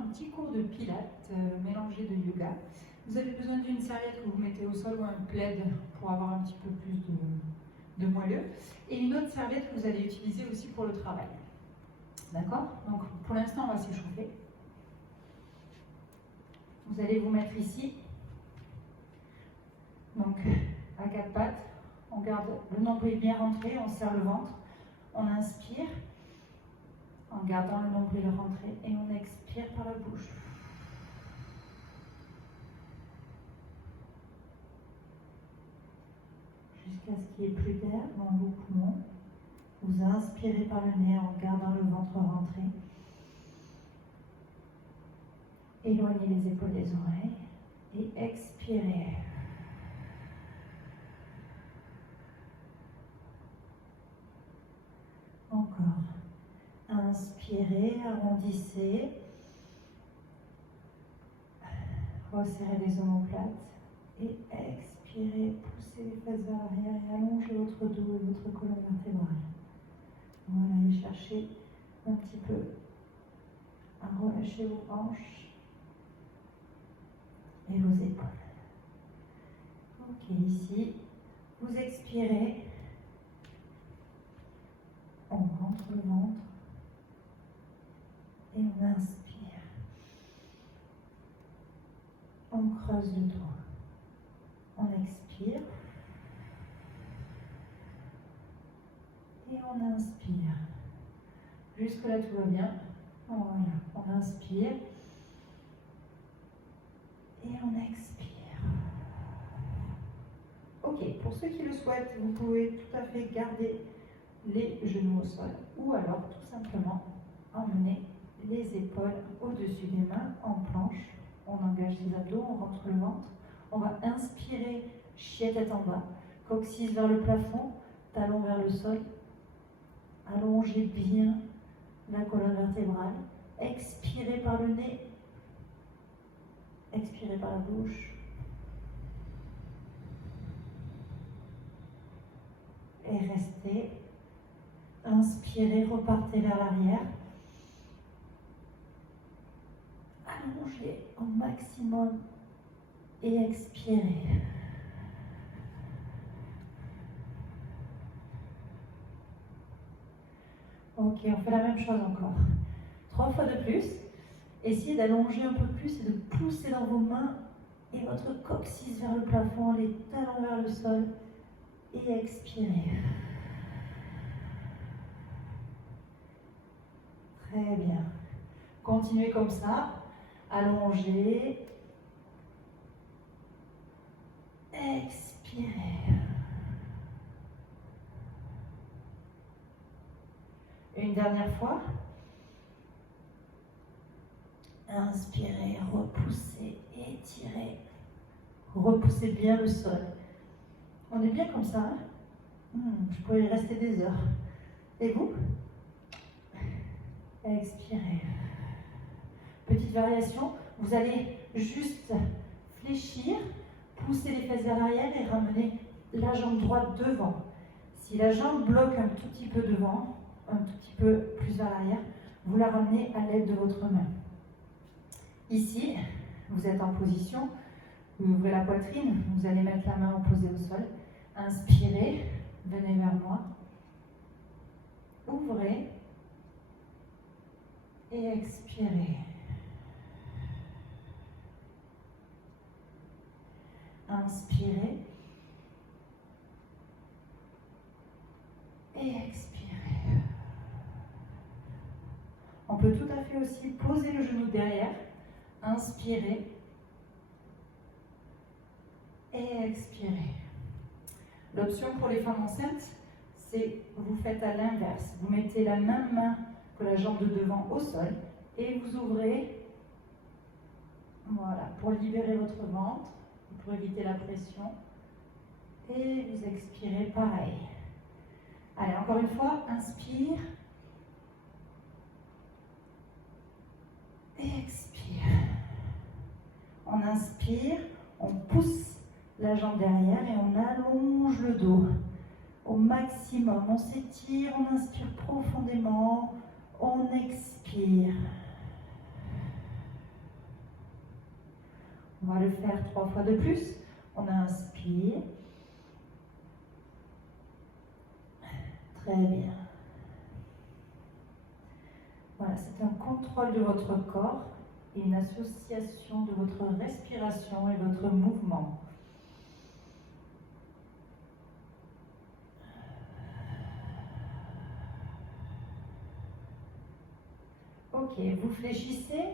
un petit cours de pilates mélangé de yoga. Vous avez besoin d'une serviette que vous mettez au sol ou un plaid pour avoir un petit peu plus de moelleux. Et une autre serviette que vous allez utiliser aussi pour le travail. D'accord? Donc pour l'instant, on va s'échauffer. Vous allez vous mettre ici. Donc à quatre pattes. On garde le nombril bien rentré, on serre le ventre. On inspire en gardant le nombril rentré et on expire par la bouche. Jusqu'à ce qu'il n'y ait plus d'air dans vos poumons. Vous inspirez par le nez en gardant le ventre rentré. Éloignez les épaules des oreilles et expirez. Encore. Inspirez, arrondissez. Resserrez les omoplates et expirez. Poussez les fesses vers l'arrière et allongez votre dos et votre colonne vertébrale. Voilà, et cherchez un petit peu à relâcher vos hanches et vos épaules. Ok, ici, vous expirez. On rentre le ventre et on inspire. On creuse le dos. On expire. Et on inspire. Jusque-là, tout va bien. Voilà, on inspire. Et on expire. Ok, pour ceux qui le souhaitent, vous pouvez tout à fait garder les genoux au sol ou alors tout simplement emmener les épaules au-dessus des mains en planche. On engage les abdos, on rentre le ventre. On va inspirer, chier tête en bas, coccyx vers le plafond, talon vers le sol. Allongez bien la colonne vertébrale. Expirez par le nez. Expirez par la bouche. Et restez. Inspirez, repartez vers l'arrière. Allongez au maximum et expirez. Ok, on fait la même chose encore. 3 fois de plus. Essayez d'allonger un peu plus et de pousser dans vos mains et votre coccyx vers le plafond, les talons vers le sol et expirez. Très bien. Continuez comme ça. Allongez. Expirez. Une dernière fois. Inspirez, repoussez, étirez. Repoussez bien le sol. On est bien comme ça, hein? Je pourrais y rester des heures. Et vous? Expirez. Petite variation, vous allez juste fléchir, pousser les fesses vers l'arrière et ramener la jambe droite devant. Si la jambe bloque un tout petit peu devant, un tout petit peu plus vers l'arrière, vous la ramenez à l'aide de votre main. Ici, vous êtes en position, vous ouvrez la poitrine, vous allez mettre la main opposée au sol. Inspirez, venez vers moi. Ouvrez et expirez. Inspirez et expirez. On peut tout à fait aussi poser le genou derrière. Inspirez et expirez. L'option pour les femmes enceintes, c'est vous faites à l'inverse. Vous mettez la même main que la jambe de devant au sol et vous ouvrez, voilà, pour libérer votre ventre, pour éviter la pression. Et vous expirez pareil. Allez, encore une fois, inspire. Et expire. On inspire, on pousse la jambe derrière et on allonge le dos au maximum. On s'étire, on inspire profondément, on expire. On va le faire 3 fois de plus. On inspire. Très bien. Voilà, c'est un contrôle de votre corps et une association de votre respiration et votre mouvement. Ok, vous fléchissez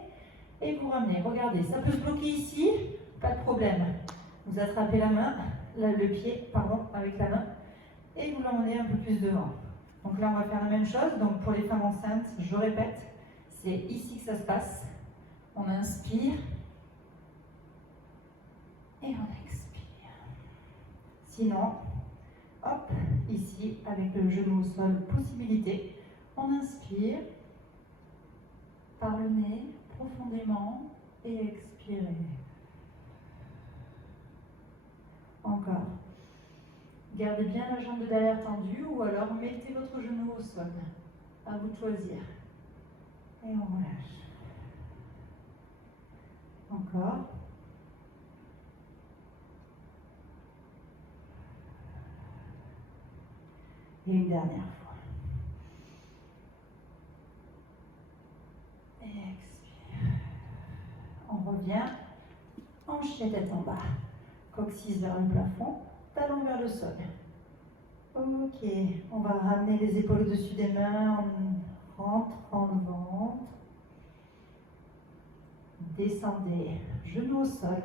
et vous ramenez. Regardez, ça peut se bloquer ici, pas de problème. Vous attrapez la main, le pied, pardon, avec la main, et vous l'emmenez un peu plus devant. Donc là, on va faire la même chose. Donc pour les femmes enceintes, je répète, c'est ici que ça se passe. On inspire et on expire. Sinon, hop, ici, avec le genou au sol, possibilité. On inspire par le nez, profondément, et expirez. Encore. Gardez bien la jambe de derrière tendue ou alors mettez votre genou au sol. À vous de choisir. Et on relâche. Encore. Et une dernière fois. Et expire. On revient. Hanche et tête en bas. Coccyx vers le plafond. Talon vers le sol. Ok. On va ramener les épaules au-dessus des mains. On rentre dans le ventre. Descendez. Genoux au sol.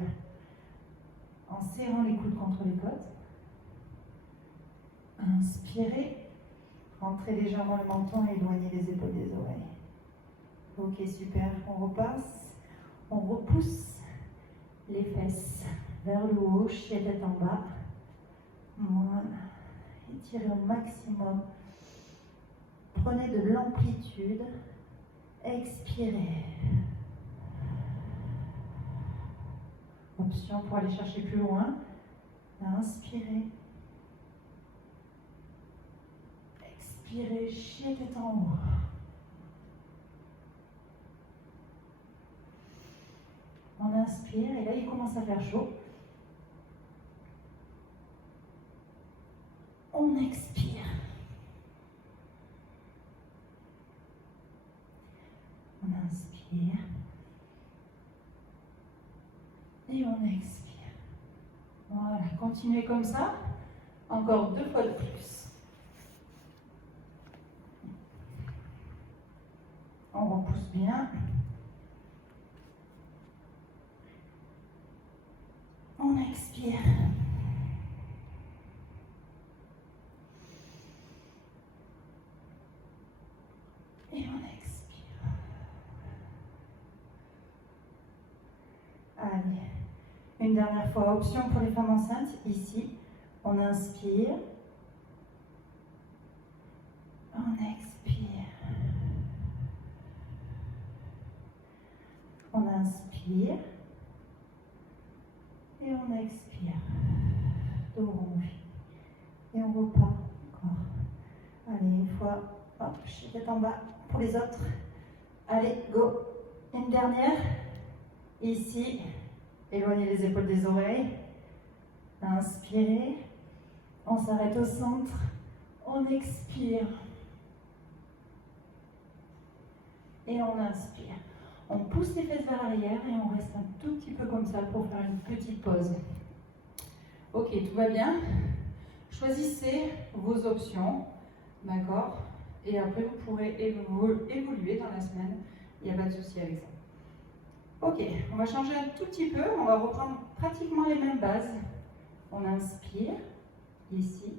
En serrant les coudes contre les côtes. Inspirez. Rentrez légèrement le menton et éloignez les épaules des oreilles. Ok, super. On repasse. On repousse les fesses vers le haut, chien tête en bas. Voilà. Étirez au maximum. Prenez de l'amplitude. Expirez. Option pour aller chercher plus loin. Inspirez. Expirez, chien tête en haut. On inspire et là il commence à faire chaud. On expire. On inspire. Et on expire. Voilà, continuez comme ça. Encore 2 fois de plus. On repousse bien. On expire. Et on expire. Allez. Une dernière fois, option pour les femmes enceintes. Ici, on inspire. On expire. On inspire. Et on expire. Dos rond. Et on repart encore. Allez, une fois. Hop, tête en bas pour les autres. Allez, go. Une dernière. Ici. Éloignez les épaules des oreilles. Inspirez. On s'arrête au centre. On expire. Et on inspire. On pousse les fesses vers l'arrière et on reste un tout petit peu comme ça pour faire une petite pause. Ok, tout va bien. Choisissez vos options, d'accord? Et après, vous pourrez évoluer dans la semaine. Il n'y a pas de souci avec ça. Ok, on va changer un tout petit peu. On va reprendre pratiquement les mêmes bases. On inspire, ici.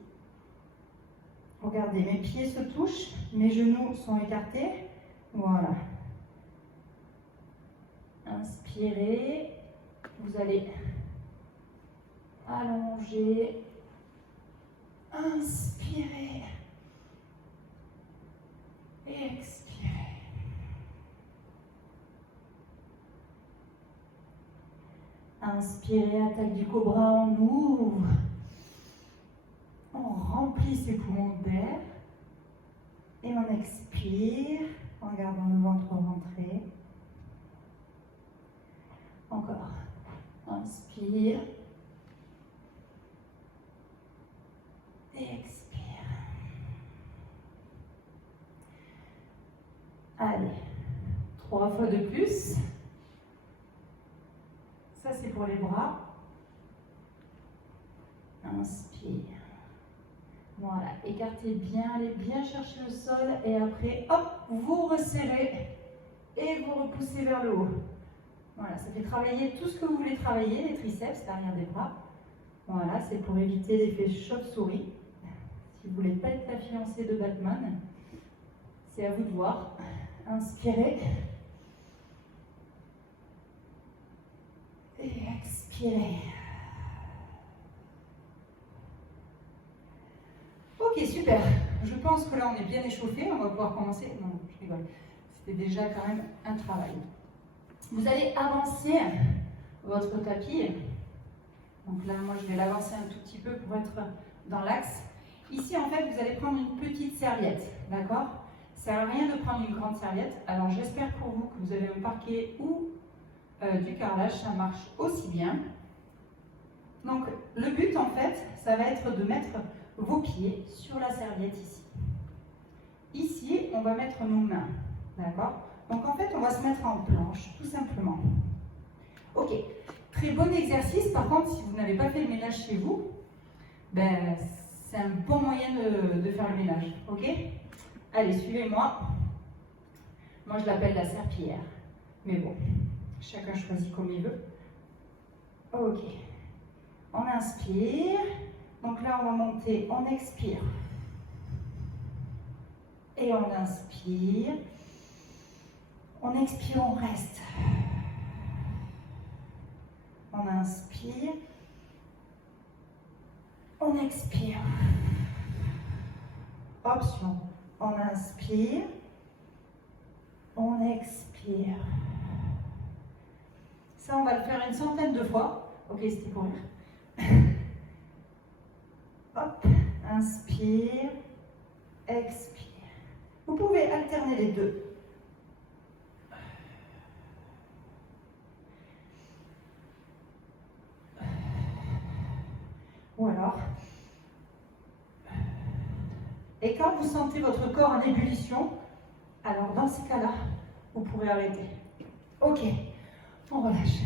Regardez, mes pieds se touchent, mes genoux sont écartés. Voilà. Inspirez, vous allez allonger, inspirez et expirez. Inspirez, attaque du cobra, on ouvre, on remplit ses poumons d'air et on expire en gardant le ventre rentré. Encore. Inspire. Et expire. Allez, 3 fois de plus. Ça, c'est pour les bras. Inspire. Voilà, écartez bien, allez bien chercher le sol et après, hop, vous resserrez et vous repoussez vers le haut. Voilà, ça fait travailler tout ce que vous voulez travailler, les triceps, l'arrière des bras. Voilà, c'est pour éviter l'effet chauve-souris. Si vous ne voulez pas être la fiancée de Batman, c'est à vous de voir. Inspirez. Et expirez. Ok, super. Je pense que là, on est bien échauffé. On va pouvoir commencer. Non, je rigole. C'était déjà quand même un travail. Vous allez avancer votre tapis. Donc là, moi, je vais l'avancer un tout petit peu pour être dans l'axe. Ici, en fait, vous allez prendre une petite serviette. D'accord? Ça ne sert à rien de prendre une grande serviette. Alors, j'espère pour vous que vous avez un parquet ou du carrelage. Ça marche aussi bien. Donc, le but, en fait, ça va être de mettre vos pieds sur la serviette ici. Ici, on va mettre nos mains. D'accord? Donc, en fait, on va se mettre en planche, tout simplement. Ok. Très bon exercice. Par contre, si vous n'avez pas fait le ménage chez vous, ben, c'est un bon moyen de faire le ménage. Ok? Allez, suivez-moi. Moi, je l'appelle la serpillière. Mais bon, chacun choisit comme il veut. Ok. On inspire. Donc là, on va monter. On expire. Et on inspire. On expire, on reste. On inspire. On expire. Option. On inspire. On expire. Ça, on va le faire une centaine de fois. Ok, c'était pour rire. Hop. Inspire. Expire. Vous pouvez alterner les deux. Ou alors, et quand vous sentez votre corps en ébullition, alors dans ces cas-là, vous pourrez arrêter. Ok, on relâche.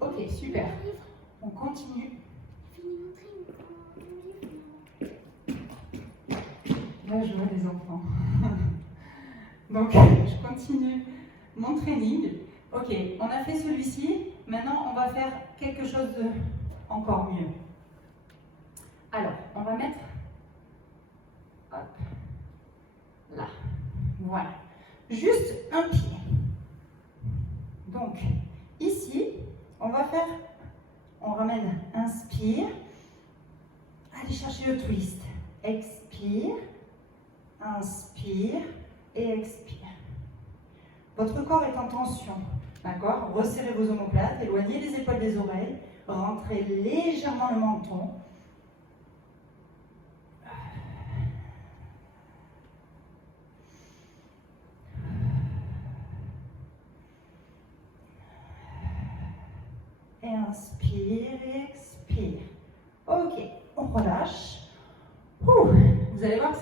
Ok, super. On continue. Là, je vois les enfants. Donc, je continue mon training. Ok, on a fait celui-ci. Maintenant, on va faire quelque chose de encore mieux. Alors, on va mettre, hop, là, voilà. Juste un pied. Donc, ici, on va faire, on ramène, inspire. Allez chercher le twist. Expire, inspire et expire. Votre corps est en tension, d'accord? Resserrez vos omoplates, éloignez les épaules des oreilles, rentrez légèrement le menton. Et inspire et expire. Ok, on relâche. Vous allez voir que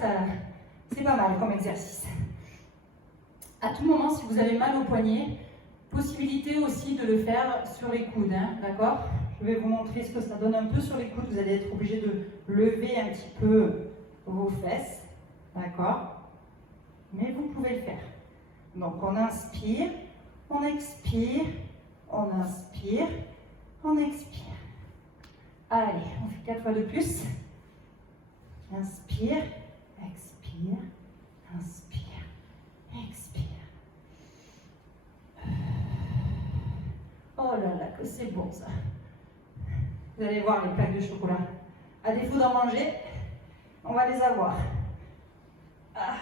c'est pas mal comme exercice. À tout moment, si vous avez mal au poignet, possibilité aussi de le faire sur les coudes, hein, d'accord? Je vais vous montrer ce que ça donne un peu sur les coudes. Vous allez être obligé de lever un petit peu vos fesses, d'accord? Mais vous pouvez le faire. Donc on inspire, on expire, on inspire, on expire. Allez, on fait 4 fois de plus. Inspire, expire, inspire, expire. Oh là là, que c'est bon ça. Vous allez voir les plaques de chocolat. À défaut d'en manger, on va les avoir. Ah.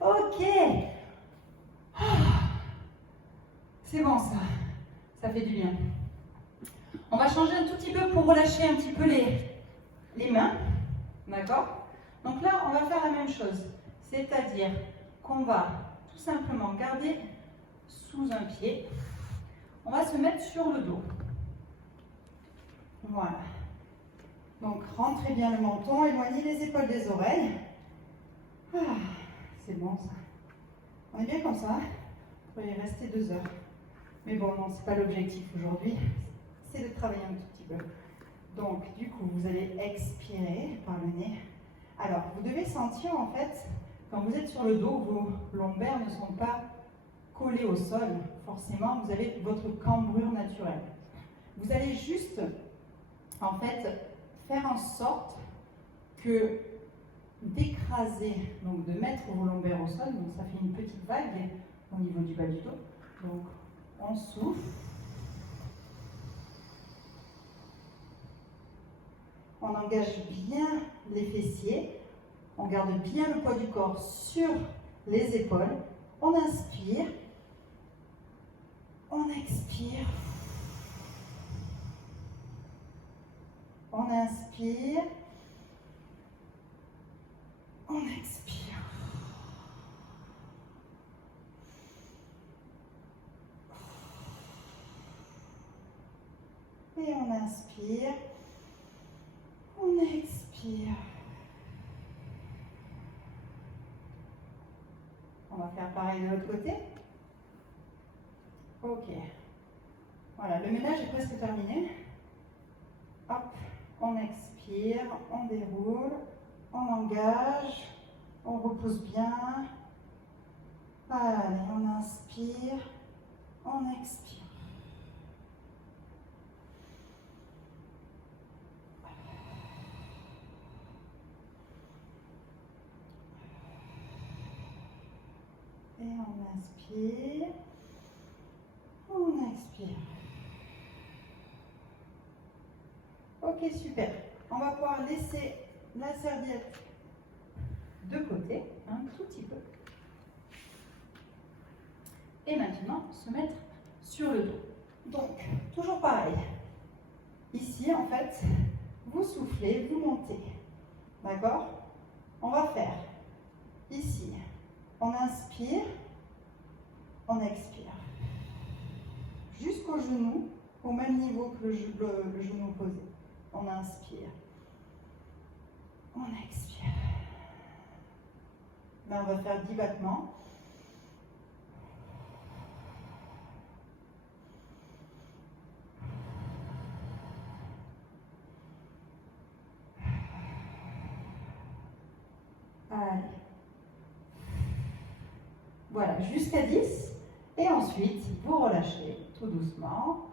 Ok. Ah. C'est bon ça. Ça fait du bien. On va changer un tout petit peu pour relâcher un petit peu les mains. D'accord? Donc là, on va faire la même chose. C'est-à-dire qu'on va tout simplement garder sous un pied. On va se mettre sur le dos. Voilà. Donc, rentrez bien le menton, éloignez les épaules des oreilles. Ah, c'est bon ça. On est bien comme ça. Vous pouvez rester 2 heures. Mais bon, non, c'est pas l'objectif aujourd'hui. C'est de travailler un tout petit peu. Donc, du coup, vous allez expirer par le nez. Alors, vous devez sentir en fait, quand vous êtes sur le dos, vos lombaires ne sont pas collés au sol. Forcément, vous avez votre cambrure naturelle. Vous allez juste, en fait, faire en sorte que d'écraser, donc de mettre vos lombaires au sol, donc ça fait une petite vague au niveau du bas du dos. Donc, on souffle. On engage bien les fessiers, on garde bien le poids du corps sur les épaules, on inspire, on expire, on inspire, on expire. Et on inspire, on expire. On va faire pareil de l'autre côté. Ok. Voilà, le ménage est presque terminé. Hop, on expire, on déroule, on engage, on repousse bien. Allez, on inspire, on expire. Et on inspire, on expire. Ok, super. On va pouvoir laisser la serviette de côté, un tout petit peu. Et maintenant, se mettre sur le dos. Donc, toujours pareil. Ici, en fait, vous soufflez, vous montez. D'accord? On va faire ici. On inspire, on expire. Jusqu'au genou, au même niveau que le genou opposé. On inspire, on expire. Là, on va faire 10 battements. Allez. Voilà, jusqu'à 10. Et ensuite, vous relâchez tout doucement.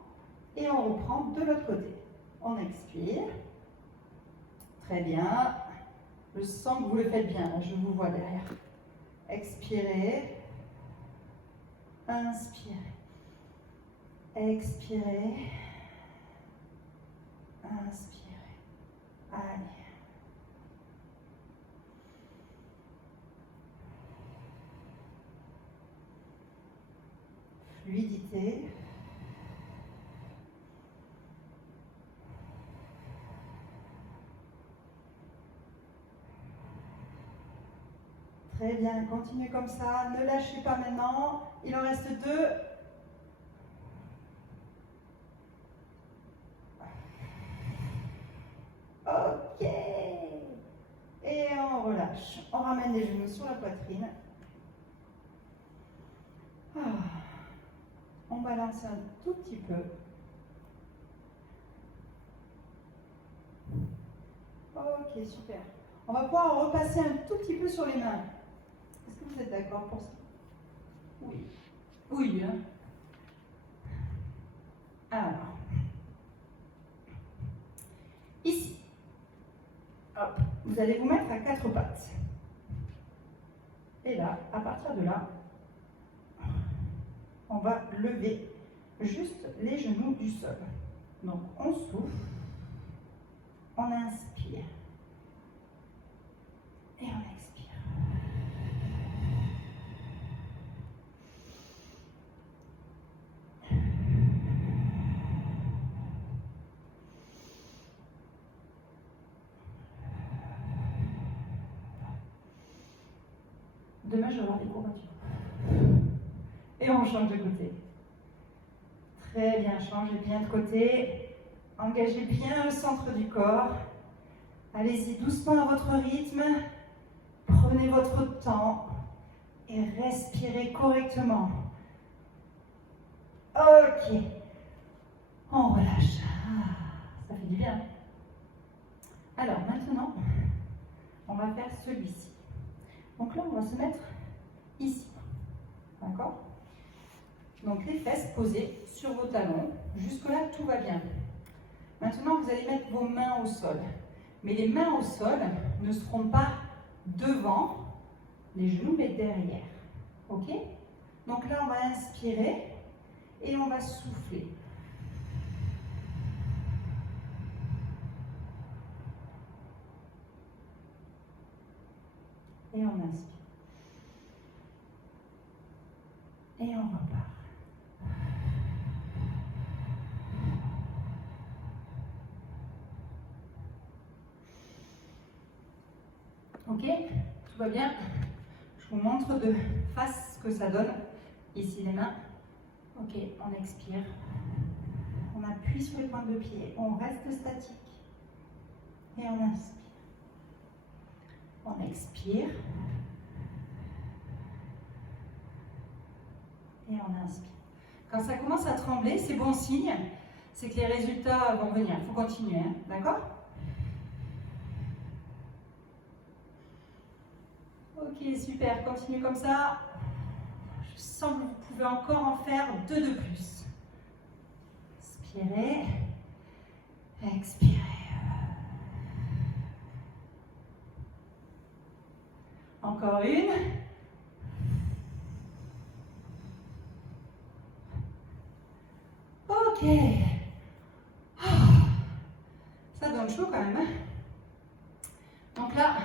Et on reprend de l'autre côté. On expire. Très bien. Je sens que vous le faites bien. Je vous vois derrière. Expirez. Inspirez. Expirez. Inspirez. Allez. Fluidité. Très bien, continuez comme ça, ne lâchez pas maintenant, il en reste 2. Ok. Et on relâche, on ramène les genoux sur la poitrine. Ah. On balance un tout petit peu. Ok, super. On va pouvoir repasser un tout petit peu sur les mains. Est-ce que vous êtes d'accord pour ça? Oui. Oui, hein. Alors, ici, hop, vous allez vous mettre à 4 pattes. Et là, à partir de là, on va lever juste les genoux du sol. Donc, on souffle, on inspire et on expire. Demain, je vais avoir des courbatures. Et on change de côté. Très bien, changez bien de côté. Engagez bien le centre du corps. Allez-y doucement à votre rythme. Prenez votre temps et respirez correctement. Ok. On relâche. Ça fait du bien. Alors maintenant, on va faire celui-ci. Donc là, on va se mettre ici. D'accord? Donc les fesses posées sur vos talons. Jusque-là, tout va bien. Maintenant, vous allez mettre vos mains au sol. Mais les mains au sol ne seront pas devant les genoux, mais derrière. Ok? Donc là, on va inspirer et on va souffler. Et on inspire. Et on repart. Ok? Tout va bien? Je vous montre de face ce que ça donne. Ici les mains. Ok, on expire. On appuie sur les pointes de pied. On reste statique. Et on inspire. On expire. Et on inspire. Quand ça commence à trembler, c'est bon signe. C'est que les résultats vont venir. Il faut continuer, hein, d'accord? Ok, super. Continuez comme ça. Je sens que vous pouvez encore en faire 2 de plus. Inspirez. Expirez. Encore une. Ok. Ça donne chaud quand même. Donc là,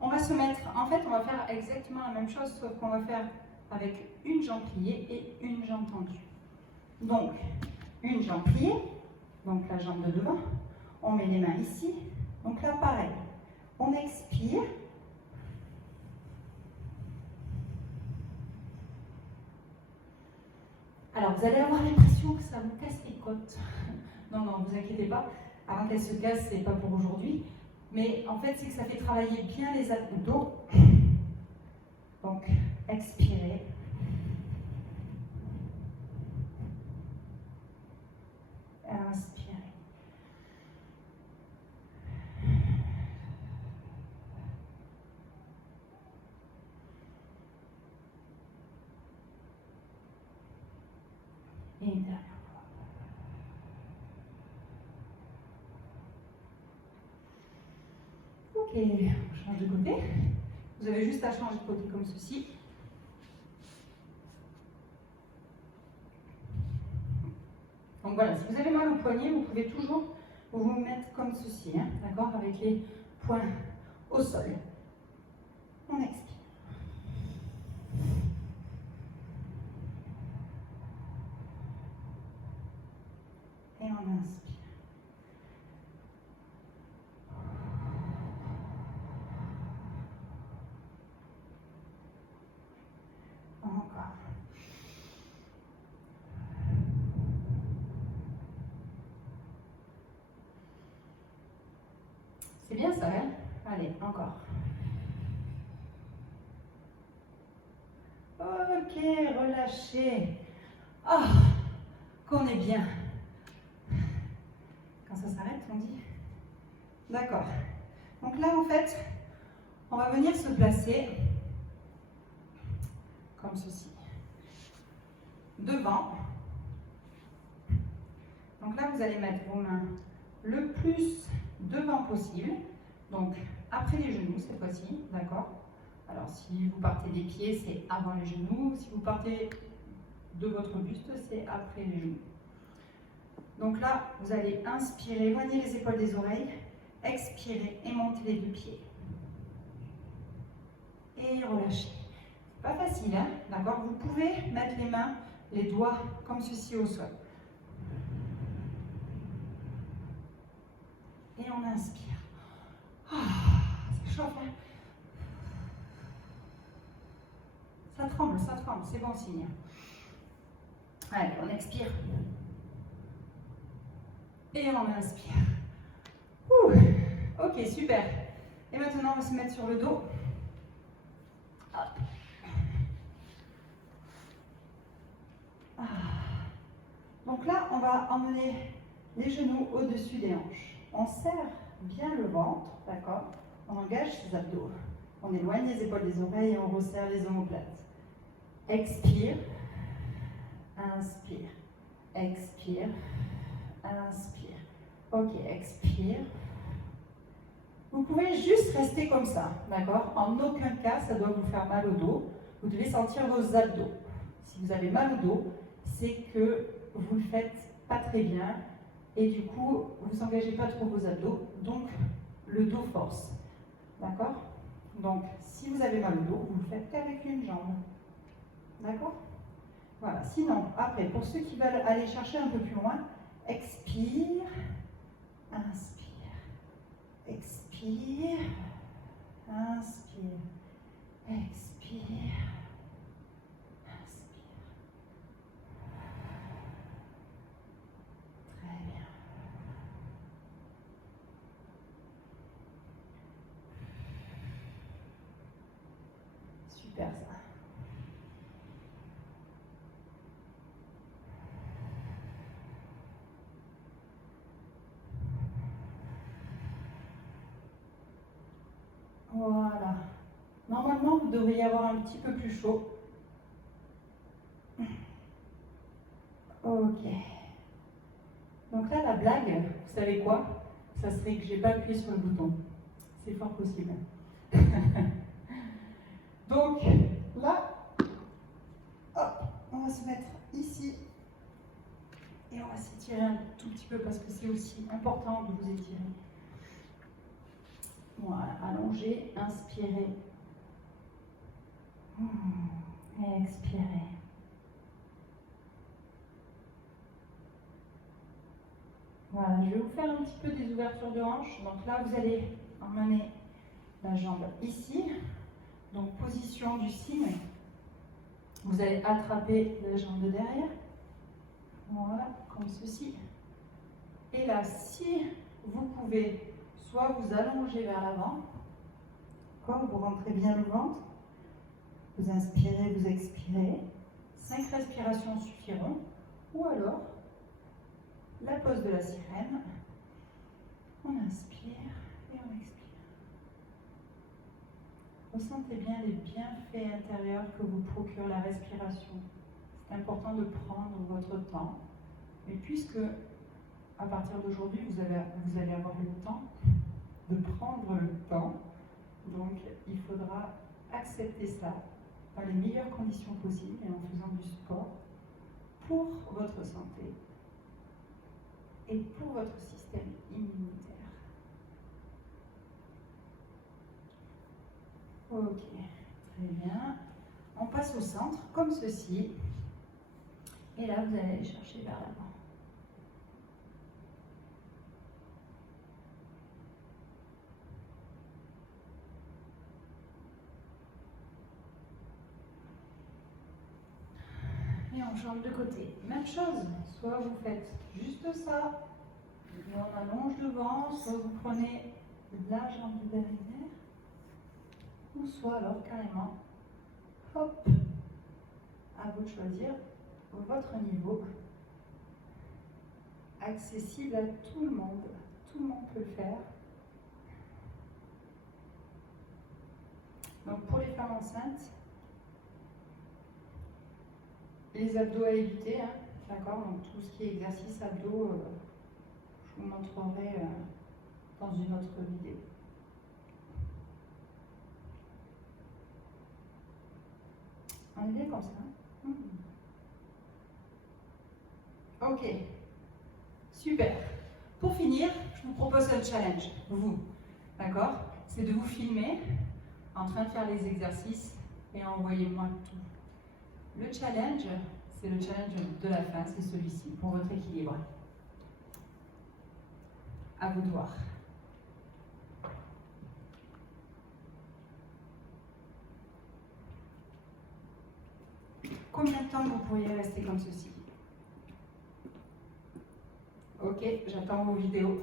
on va se mettre, en fait, on va faire exactement la même chose, sauf qu'on va faire avec une jambe pliée et une jambe tendue. Donc, une jambe pliée, donc la jambe de devant, on met les mains ici. Donc là, pareil, on expire. Alors, vous allez avoir l'impression que ça vous casse les côtes. Non, non, ne vous inquiétez pas. Avant qu'elles se cassent, c'est pas pour aujourd'hui. Mais en fait, c'est que ça fait travailler bien les abdos. Donc, expirez. Inspirez. Et une dernière fois. Ok, on change de côté. Vous avez juste à changer de côté comme ceci. Donc voilà, si vous avez mal au poignet, vous pouvez toujours vous mettre comme ceci, hein, d'accord, avec les poings au sol. On expire. Et on inspire. Encore. C'est bien ça, hein? Allez, encore. Ok, relâchez. Ah, qu'on est bien. Quand ça s'arrête, on dit. D'accord. Donc là, en fait, on va venir se placer comme ceci. Devant. Donc là, vous allez mettre vos mains le plus devant possible. Donc, après les genoux cette fois-ci, d'accord? Alors, si vous partez des pieds, c'est avant les genoux. Si vous partez de votre buste, c'est après les genoux. Donc là, vous allez inspirer, éloigner les épaules des oreilles, expirer et monter les 2 pieds. Et relâcher. Pas facile, hein? D'accord? Vous pouvez mettre les mains, les doigts comme ceci au sol. Et on inspire. Ah, ça chauffe, hein? Ça tremble, c'est bon signe. Allez, on expire. Et on inspire. Ouh. Ok, super. Et maintenant, on va se mettre sur le dos. Hop. Ah. Donc là, on va emmener les genoux au-dessus des hanches. On serre bien le ventre, d'accord? On engage ses abdos. On éloigne les épaules des oreilles et on resserre les omoplates. Expire. Inspire. Expire. Inspire. Ok, expire. Vous pouvez juste rester comme ça, d'accord? En aucun cas, ça doit vous faire mal au dos. Vous devez sentir vos abdos. Si vous avez mal au dos, c'est que vous ne le faites pas très bien et du coup, vous n'engagez pas trop vos abdos, donc le dos force. D'accord? Donc, si vous avez mal au dos, vous ne le faites qu'avec une jambe. D'accord? Voilà. Sinon, après, pour ceux qui veulent aller chercher un peu plus loin, expire, inspire, expire, inspire, expire, inspire. Très bien. Super ça. Voilà. Normalement, vous devriez avoir un petit peu plus chaud. Ok. Donc là, la blague, vous savez quoi? Ça serait que j'ai pas appuyé sur le bouton. C'est fort possible. Donc là, hop, on va se mettre ici et on va s'étirer un tout petit peu parce que c'est aussi important de vous étirer. Voilà, allongez, inspirez. Et expirez. Voilà, je vais vous faire un petit peu des ouvertures de hanches. Donc là, vous allez emmener la jambe ici. Donc position du cygne. Vous allez attraper la jambe de derrière. Voilà, comme ceci. Et là, si vous pouvez, soit vous allonger vers l'avant, comme vous rentrez bien le ventre, vous inspirez, vous expirez. 5 respirations suffiront. Ou alors, la pose de la sirène. On inspire et on expire. Ressentez bien les bienfaits intérieurs que vous procure la respiration. C'est important de prendre votre temps. Et puisque, à partir d'aujourd'hui, vous allez avoir le temps de prendre le temps, donc il faudra accepter ça dans les meilleures conditions possibles et en faisant du sport pour votre santé et pour votre système immunitaire. Ok, très bien. On passe au centre, comme ceci. Et là, vous allez aller chercher vers l'avant. Et on change de côté. Même chose, soit vous faites juste ça, et on allonge devant, soit vous prenez la jambe de derrière, ou soit alors carrément, hop, à vous de choisir votre niveau, accessible à tout le monde peut le faire. Donc pour les femmes enceintes, les abdos à éviter, hein, d'accord, donc tout ce qui est exercice abdos, je vous montrerai dans une autre vidéo. On est bien comme ça. Ok, super. Pour finir, je vous propose un challenge, vous, d'accord? C'est de vous filmer en train de faire les exercices et envoyez-moi tout. Le challenge, c'est le challenge de la fin, c'est celui-ci, pour votre équilibre. À vous de voir. Combien de temps vous pourriez rester comme ceci? Ok, j'attends vos vidéos.